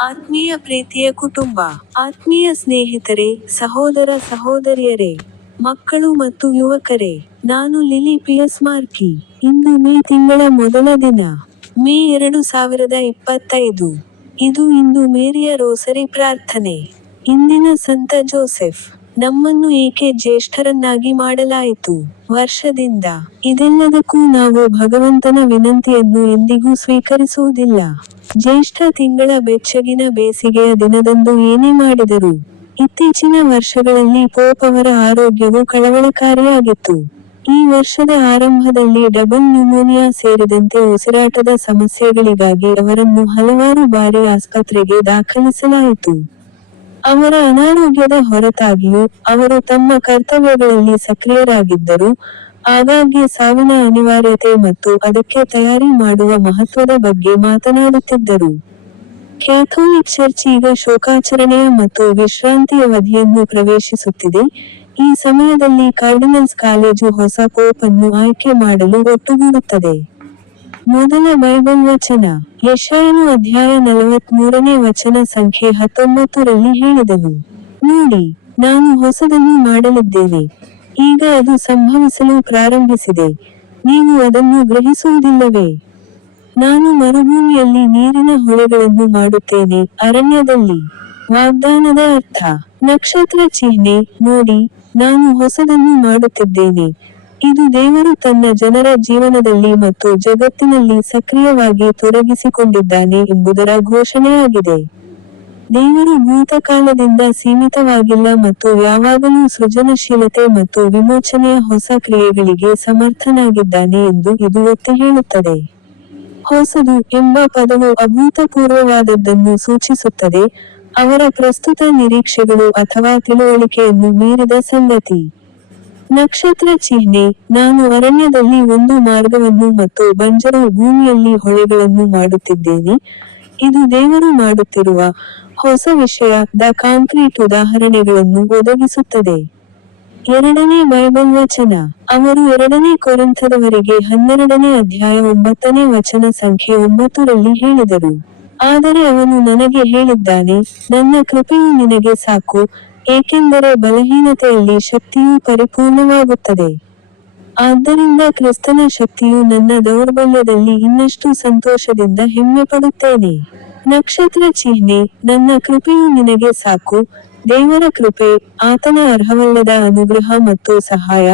ಆತ್ಮೀಯ ಪ್ರೀತಿಯ ಕುಟುಂಬ, ಆತ್ಮೀಯ ಸ್ನೇಹಿತರೆ, ಸಹೋದರ ಸಹೋದರಿಯರೇ, ಮಕ್ಕಳು ಮತ್ತು ಯುವಕರೇ, ನಾನು ಲಿಲಿ ಪಿಯಸ್ ಮಾರ್ಕಿ. ಇಂದು ಮೇ ತಿಂಗಳ ಮೊದಲ ದಿನ, ಮೇ 2025. ಇದು ಇಂದು ಮೇರಿಯ ರೋಸರಿ ಪ್ರಾರ್ಥನೆ. ಇಂದಿನ ಸಂತ ಜೋಸೆಫ್. ನಮ್ಮನ್ನು ಏಕೆ ಜ್ಯೇಷ್ಠರನ್ನಾಗಿ ಮಾಡಲಾಯಿತು? ವರ್ಷದಿಂದ. ಇದೆಲ್ಲದಕ್ಕೂ ನಾವು ಭಗವಂತನ ವಿನಂತಿಯನ್ನು ಎಂದಿಗೂ ಸ್ವೀಕರಿಸುವುದಿಲ್ಲ. ಜ್ಯೇಷ್ಠ ತಿಂಗಳ ಬೆಚ್ಚಗಿನ ಬೇಸಿಗೆಯ ದಿನದಂದು ಏನೇ ಮಾಡಿದರು. ಇತ್ತೀಚಿನ ವರ್ಷಗಳಲ್ಲಿ ಪೋಪ್ ಅವರ ಆರೋಗ್ಯವು ಕಳವಳಕಾರಿಯಾಗಿತ್ತು. ಈ ವರ್ಷದ ಆರಂಭದಲ್ಲಿ ಡಬಲ್ ನ್ಯುಮೋನಿಯಾ ಸೇರಿದಂತೆ ಉಸಿರಾಟದ ಸಮಸ್ಯೆಗಳಿಗಾಗಿ ಅವರನ್ನು ಹಲವಾರು ಬಾರಿ ಆಸ್ಪತ್ರೆಗೆ ದಾಖಲಿಸಲಾಯಿತು. ಅವರ ಅನಾರೋಗ್ಯದ ಹೊರತಾಗಿಯೂ, ಅವರು ತಮ್ಮ ಕರ್ತವ್ಯಗಳಲ್ಲಿ ಸಕ್ರಿಯರಾಗಿದ್ದರು, ಆಗಾಗ್ಗೆ ಸಾವಿನ ಅನಿವಾರ್ಯತೆ ಮತ್ತು ಅದಕ್ಕೆ ತಯಾರಿ ಮಾಡುವ ಮಹತ್ವದ ಬಗ್ಗೆ ಮಾತನಾಡುತ್ತಿದ್ದರು. ಕ್ಯಾಥೋಲಿಕ್ ಚರ್ಚ್ ಈಗ ಶೋಕಾಚರಣೆಯ ಮತ್ತು ವಿಶ್ರಾಂತಿ ಅವಧಿಯನ್ನು ಪ್ರವೇಶಿಸುತ್ತಿದೆ. ಈ ಸಮಯದಲ್ಲಿ ಕಾರ್ಡಿನಲ್ಸ್ ಕಾಲೇಜು ಹೊಸ ಪೋಪ್ ಅನ್ನು ಆಯ್ಕೆ ಮಾಡಲು ಒಟ್ಟುಗೂಡುತ್ತದೆ. ಮೊದಲ ಬೈಬಲ್ ವಚನ. ಯೆಶಾಯನು ಅಧ್ಯಾಯ 43ನೇ ವಚನ ಸಂಖ್ಯೆ 19 ರಲ್ಲಿ ಹೇಳಿದನು, ನೋಡಿ, ನಾನು ಹೊಸದನ್ನು ಮಾಡಲಿದ್ದೇನೆ, ಈಗ ಅದು ಸಂಭವಿಸಲು ಪ್ರಾರಂಭಿಸಿದೆ, ನೀವು ಅದನ್ನು ಗ್ರಹಿಸುವುದಿಲ್ಲವೇ? ನಾನು ಮರುಭೂಮಿಯಲ್ಲಿ ನೀರಿನ ಹೊಳೆಗಳನ್ನು ಮಾಡುತ್ತೇನೆ, ಅರಣ್ಯದಲ್ಲಿ. ವಾಗ್ದಾನದ ಅರ್ಥ. ನಕ್ಷತ್ರ ಚಿಹ್ನೆ. ನೋಡಿ, ನಾನು ಹೊಸದನ್ನು ಮಾಡುತ್ತಿದ್ದೇನೆ. ಇದು ದೇವರು ತನ್ನ ಜನರ ಜೀವನದಲ್ಲಿ ಮತ್ತು ಜಗತ್ತಿನಲ್ಲಿ ಸಕ್ರಿಯವಾಗಿ ತೊಡಗಿಸಿಕೊಂಡಿದ್ದಾನೆ ಎಂಬುದರ ಘೋಷಣೆಯಾಗಿದೆ. ದೇವರು ಭೂತಕಾಲದಿಂದ ಸೀಮಿತವಾಗಿಲ್ಲ ಮತ್ತು ಯಾವಾಗಲೂ ಸೃಜನಶೀಲತೆ ಮತ್ತು ವಿಮೋಚನೆಯ ಹೊಸ ಕ್ರಿಯೆಗಳಿಗೆ ಸಮರ್ಥನಾಗಿದ್ದಾನೆ ಎಂದು ಇದು ಒತ್ತಿ ಹೇಳುತ್ತದೆ. ಹೊಸದು ಎಂಬ ಪದವು ಅಭೂತಪೂರ್ವವಾದದ್ದನ್ನು ಸೂಚಿಸುತ್ತದೆ, ಅವರ ಪ್ರಸ್ತುತ ನಿರೀಕ್ಷೆಗಳು ಅಥವಾ ತಿಳುವಳಿಕೆಯನ್ನು ಮೀರಿದ ಸಂಗತಿ. ನಕ್ಷತ್ರ ಚಿಹ್ನೆ. ನಾನು ಅರಣ್ಯದಲ್ಲಿ ಒಂದು ಮಾರ್ಗವನ್ನು ಮತ್ತು ಬಂಜರು ಭೂಮಿಯಲ್ಲಿ ಹೊಳೆಗಳನ್ನು ಮಾಡುತ್ತಿದ್ದೇನೆ. ಇದು ದೇವರು ಮಾಡುತ್ತಿರುವ ಹೊಸ ವಿಷಯ ದ ಕಾಂಕ್ರೀಟ್ ಉದಾಹರಣೆಗಳನ್ನು ಒದಗಿಸುತ್ತದೆ. ಎರಡನೇ ಬೈಬಲ್ ವಚನ. ಅವರು 2ನೇ ಕೊರಿಂಥದವರಿಗೆ 12ನೇ ಅಧ್ಯಾಯ 9ನೇ ವಚನ ಸಂಖ್ಯೆ 9 ರಲ್ಲಿ ಹೇಳಿದರು, ಆದರೆ ಅವನು ನನಗೆ ಹೇಳಿದ್ದಾನೆ, ನನ್ನ ಕೃಪೆಯು ನಿನಗೆ ಸಾಕು, ಏಕೆಂದರೆ ಬಲಹೀನತೆಯಲ್ಲಿ ಶಕ್ತಿಯು ಪರಿಪೂರ್ಣವಾಗುತ್ತದೆ. ಆದ್ದರಿಂದ ಕ್ರಿಸ್ತನ ಶಕ್ತಿಯು ನನ್ನ ದೌರ್ಬಲ್ಯದಲ್ಲಿ ಇನ್ನಷ್ಟು ಸಂತೋಷದಿಂದ ಹೆಮ್ಮೆಪಡುತ್ತೇನೆ. ನಕ್ಷತ್ರ ಚಿಹ್ನೆ. ನನ್ನ ಕೃಪೆಯು ನಿನಗೆ ಸಾಕು. ದೇವರ ಕೃಪೆ, ಆತನ ಅರ್ಹವಲ್ಲದ ಅನುಗ್ರಹ ಮತ್ತು ಸಹಾಯ,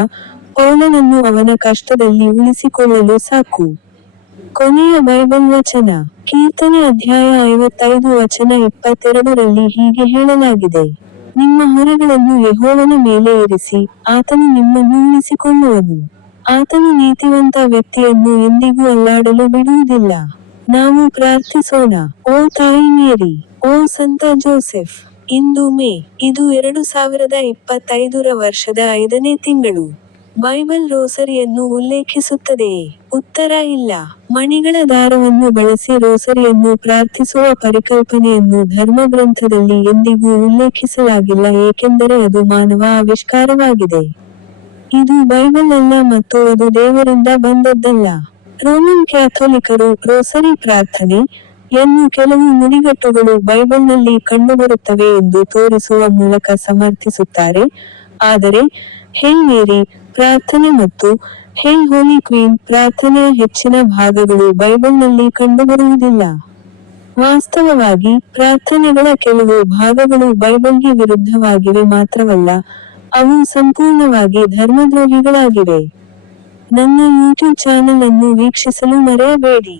ಪೌಲನನ್ನು ಅವನ ಕಷ್ಟದಲ್ಲಿ ಉಳಿಸಿಕೊಳ್ಳಲು ಸಾಕು. ಕೊನೆಯ ಬೈಬಲ್ ವಚನ. ಕೀರ್ತನೆ ಅಧ್ಯಾಯ 55 ವಚನ 22 ರಲ್ಲಿ ಹೀಗೆ ಹೇಳಲಾಗಿದೆ, ನಿಮ್ಮ ಹೊರೆಗಳನ್ನು ಯೆಹೋವನ ಮೇಲೆ ಇರಿಸಿ, ಆತನು ನಿಮ್ಮನ್ನು ಉಳಿಸಿಕೊಳ್ಳುವನು. ಆತನು ನೀತಿವಂತ ವ್ಯಕ್ತಿಯನ್ನು ಎಂದಿಗೂ ಅಲ್ಲಾಡಲು ಬಿಡುವುದಿಲ್ಲ. ನಾವು ಪ್ರಾರ್ಥಿಸೋಣ. ಓ ತಾಯಿ ಮೇರಿ, ಓ ಸಂತ ಜೋಸೆಫ್, ಇಂದು ಮೇ. ಇದು 2025 ವರ್ಷದ 5ನೇ ತಿಂಗಳು. ಬೈಬಲ್ ರೋಸರಿಯನ್ನು ಉಲ್ಲೇಖಿಸುತ್ತದೆಯೇ? ಉತ್ತರ ಇಲ್ಲ. ಮಣಿಗಳ ದಾರವನ್ನು ಬಳಸಿ ರೋಸರಿಯನ್ನು ಪ್ರಾರ್ಥಿಸುವ ಪರಿಕಲ್ಪನೆಯನ್ನು ಧರ್ಮಗ್ರಂಥದಲ್ಲಿ ಎಂದಿಗೂ ಉಲ್ಲೇಖಿಸಲಾಗಿಲ್ಲ ಏಕೆಂದರೆ ಅದು ಮಾನವ ಆವಿಷ್ಕಾರವಾಗಿದೆ. ಇದು ಬೈಬಲ್ ಅಲ್ಲ ಮತ್ತು ಅದು ದೇವರಿಂದ ಬಂದದ್ದಲ್ಲ. ರೋಮನ್ ಕ್ಯಾಥೋಲಿಕರು ರೋಸರಿ ಪ್ರಾರ್ಥನೆ ಯನ್ನು ಕೆಲವು ನುಡಿಗಟ್ಟುಗಳು ಬೈಬಲ್ನಲ್ಲಿ ಕಂಡುಬರುತ್ತವೆ ಎಂದು ತೋರಿಸುವ ಮೂಲಕ ಸಮರ್ಥಿಸುತ್ತಾರೆ, ಆದರೆ ಹೇಲ್ ಮೇರಿ ಪ್ರಾರ್ಥನೆ ಮತ್ತು ಹೇಲ್ ಹೋಲಿ ಕ್ವೀನ್ ಪ್ರಾರ್ಥನೆಯ ಹೆಚ್ಚಿನ ಭಾಗಗಳು ಬೈಬಲ್ನಲ್ಲಿ ಕಂಡುಬರುವುದಿಲ್ಲ. ವಾಸ್ತವವಾಗಿ, ಪ್ರಾರ್ಥನೆಗಳ ಕೆಲವು ಭಾಗಗಳು ಬೈಬಲ್ಗೆ ವಿರುದ್ಧವಾಗಿವೆ ಮಾತ್ರವಲ್ಲ, ಅವು ಸಂಪೂರ್ಣವಾಗಿ ಧರ್ಮದ್ರೋಹಿಗಳಾಗಿವೆ. ನನ್ನ ಯೂಟ್ಯೂಬ್ ಚಾನೆಲ್ ಅನ್ನು ವೀಕ್ಷಿಸಲು ಮರೆಯಬೇಡಿ.